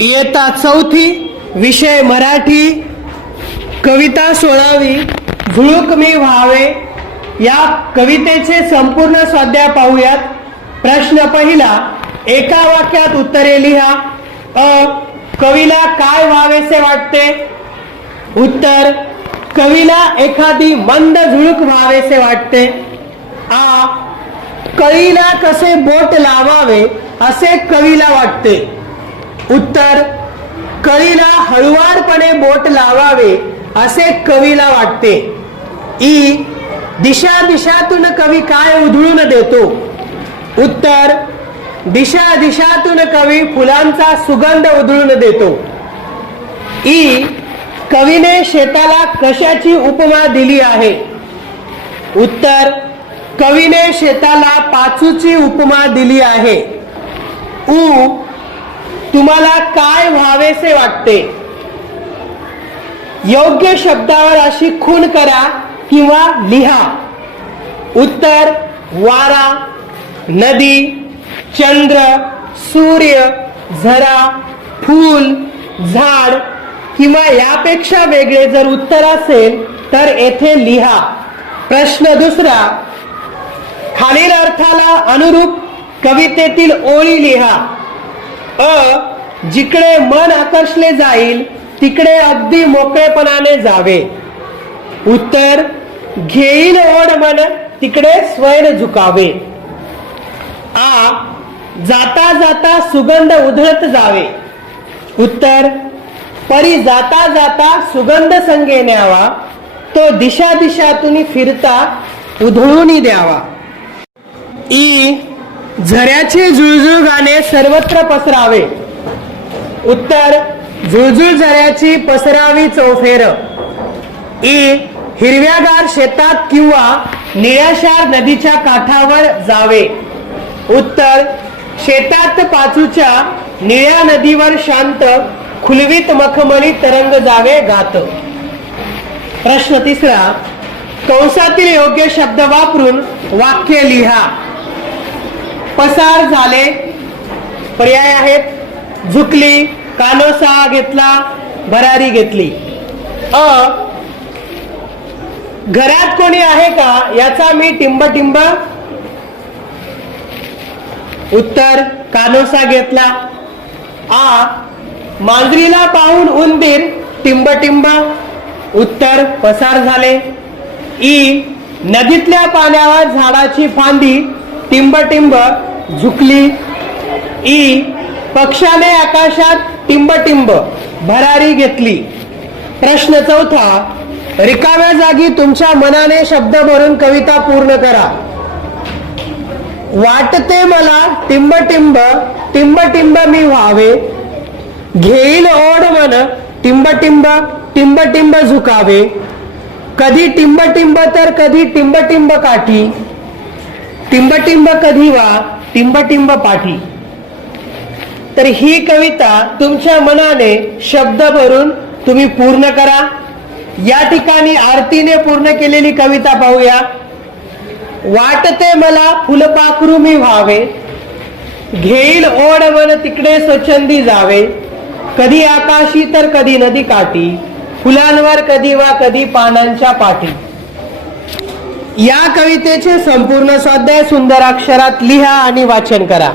इयत्ता चौथी, विषय मराठी, कविता 16वी, झुळूक मी व्हावे. या कवितेचे संपूर्ण स्वाध्याय पाहूयात. प्रश्न पहिला, एका वाक्यात उत्तरे लिहा. कवीला काय व्हावेसे वाटते? उत्तर, कवीला एखादी मंद झुळूक व्हावेसे वाटते. कळीला कसे बोट लावावे असे कवीला वाटते. उत्तर, कळीला हळुवारपणे बोट लावावे असे कवीला वाटते. दिशा दिशातून कवी काय उधळून देतो? उत्तर, दिशा दिशातून कवी फुलांचा सुगंध उधळून देतो. कवीने शेताला कशाची उपमा दिली आहे? उत्तर, कवीने शेताला पाचूची उपमा दिली आहे. तुम्हाला काय व्हावेसे वाटते? योग्य शब्दावर अशी खूण करा किंवा लिहा. उत्तर, वारा, नदी, चंद्र, सूर्य, झरा, फूल, झाड किंवा यापेक्षा वेगळे जर उत्तर असेल तर येथे लिहा. प्रश्न दुसरा, खालील अर्थाला अनुरूप कवितेतील ओळी लिहा. जिकडे मन आकर्षले जाईल तिकडे अगदी मोकळेपणाने जावे. उत्तर, घेईल ओढ मन तिकडे स्वैर झुकावे. जाता जाता सुगंध उधळत जावे. उत्तर, परी जाता जाता सुगंध संगे न्यावा, तो दिशा दिशातून फिरता उधळून द्यावा. झऱ्याचे झुळझुळ गाणे सर्वत्र पसरावे. उत्तर, झुळझुळ झऱ्याची पसरावी चौफेर. हिरव्यागार शेतात किंवा निळ्याशार नदीच्या काठावर जावे. उत्तर, शेतात पाचूच्या निळ्या नदीवर शांत खुलवीत मखमली तरंग जावे गात. प्रश्न तिसरा, कंसातील योग्य शब्द वापरून वाक्य लिहा. पसार झाले, पर्याय आहेत झुकली, कानोसा घेतला, भरारी घेतली. घरात कोणी आहे का याचा मी टिंब. उत्तर, कानोसा घेतला. मांजरीला पाहून उंदीर टिंब. उत्तर, पसार झाले. नदीतल्या पाण्यावर झाडाची फांदी टिंब झुकली. पक्षाने आकाशात टिंब भरारी घेतली. प्रश्न चौथा, रिकाम्या जागी तुमच्या मनाने शब्द भरून कविता पूर्ण करा. वाटते मला टिंब मी व्हावे, घेईल ओढ मन टिंब झुकावे. कधी टिंब तर कधी टिंब काठी, टिंब कधी वा टिंब पाठी. तर ही कविता तुमच्या मनाने शब्द भरून तुम्ही पूर्ण करा. या ठिकाणी आरतीने पूर्ण केलेली कविता पाहूया. वाटते मला फुलपाखरू मी व्हावे, घेईल ओढ मन तिकडे स्वच्छंदी जावे. कधी आकाशी तर कधी नदी काठी, फुलांवर कधी वा कधी पानांच्या पाठी. या कवितेचे संपूर्ण स्वाध्याय सुंदर अक्षरात लिहा आणि वाचन करा.